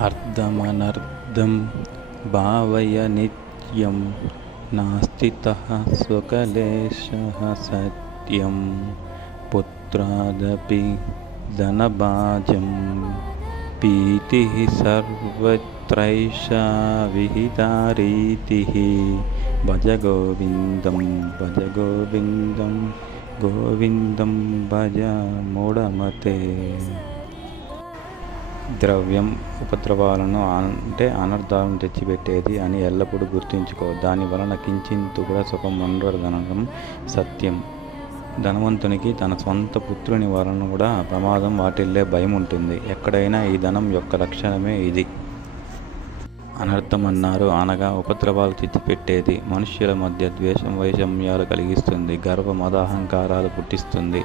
अर्धमनर्धं भावय नित्यं नास्तितः स्वकलेशः सत्यं पुत्रादपि धनभाजं प्रीतिः सर्वत्रैषा विहिता रीतिः भज गोविन्दं भज गोविन्दं गोविन्दं भज मूढमते ద్రవ్యం ఉపద్రవాలను అంటే అనర్థాలను తెచ్చిపెట్టేది అని ఎల్లప్పుడూ గుర్తుంచుకో. దాని వలన కించింతు కూడా సుఖం ఉండదనడం సత్యం. ధనవంతునికి తన సొంత పుత్రుని వలన కూడా ప్రమాదం వాటిల్లే భయం ఉంటుంది ఎక్కడైనా ఈ ధనం యొక్క లక్షణమే ఇది. అనర్థం అన్నారు అనగా ఉపద్రవాలు తెచ్చిపెట్టేది మనుష్యుల మధ్య ద్వేషం వైషమ్యాలు కలిగిస్తుంది. గర్వ మదహంకారాలు పుట్టిస్తుంది.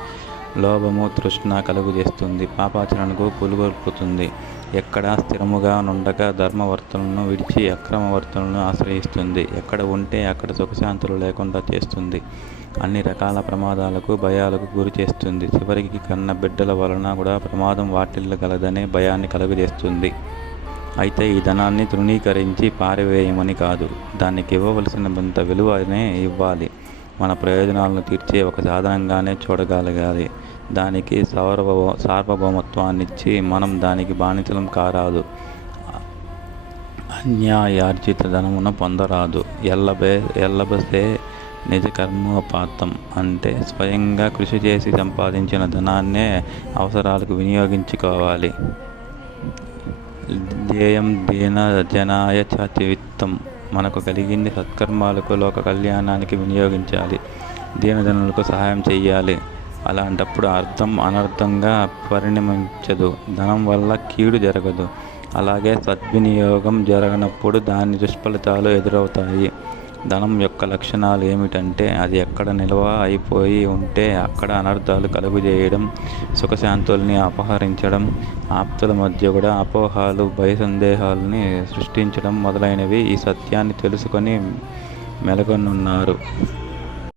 లోభము తృష్ణ కలుగజేస్తుంది. పాపాచరణకు పులుగొల్పుతుంది. ఎక్కడ స్థిరముగా నుండగా ధర్మవర్తనను విడిచి అక్రమవర్తనను ఆశ్రయిస్తుంది. ఎక్కడ ఉంటే అక్కడ సుఖశాంతులు లేకుండా చేస్తుంది. అన్ని రకాల ప్రమాదాలకు భయాలకు గురి చేస్తుంది చివరికి కన్న బిడ్డల వలన కూడా ప్రమాదం వాటిల్లగలదనే భయాన్ని కలుగజేస్తుంది. అయితే ఈ ధనాన్ని తృణీకరించి పారివేయమని కాదు దానికి ఇవ్వవలసినంత విలువనే ఇవ్వాలి. మన ప్రయోజనాలను తీర్చే ఒక సాధనంగానే చూడగలగాలి. దానికి సార్వభౌ సార్వభౌమత్వాన్నిచ్చి మనం దానికి బానిసలం కారాదు. అన్యాయార్జిత ధనమును పొందరాదు. ఎల్లబే ఎల్లబసే నిజ కర్మోపాతం అంటే స్వయంగా కృషి చేసి సంపాదించిన ధనాన్నే అవసరాలకు వినియోగించుకోవాలి. ధ్యేయం దీన జనాయ చాతివిత్తం. మనకు కలిగింది సత్కర్మాలకు లోక కళ్యాణానికి వినియోగించాలి. దీనజనులకు సహాయం చేయాలి అలాంటప్పుడు అర్థం అనర్థంగా పరిణమించదు. ధనం వల్ల కీడు జరగదు. అలాగే సద్వినియోగం జరగనప్పుడు దాని దుష్ఫలితాలు ఎదురవుతాయి. ధనం యొక్క లక్షణాలు ఏమిటంటే అది ఎక్కడ నిల్వ అయిపోయి ఉంటే అక్కడ అనర్థాలు కలుగుజేయడం సుఖశాంతుల్ని అపహరించడం ఆప్తుల మధ్య కూడా అపోహాలు భయ సందేహాలని సృష్టించడం మొదలైనవి ఈ సత్యాన్ని తెలుసుకొని మెలగనున్నారు.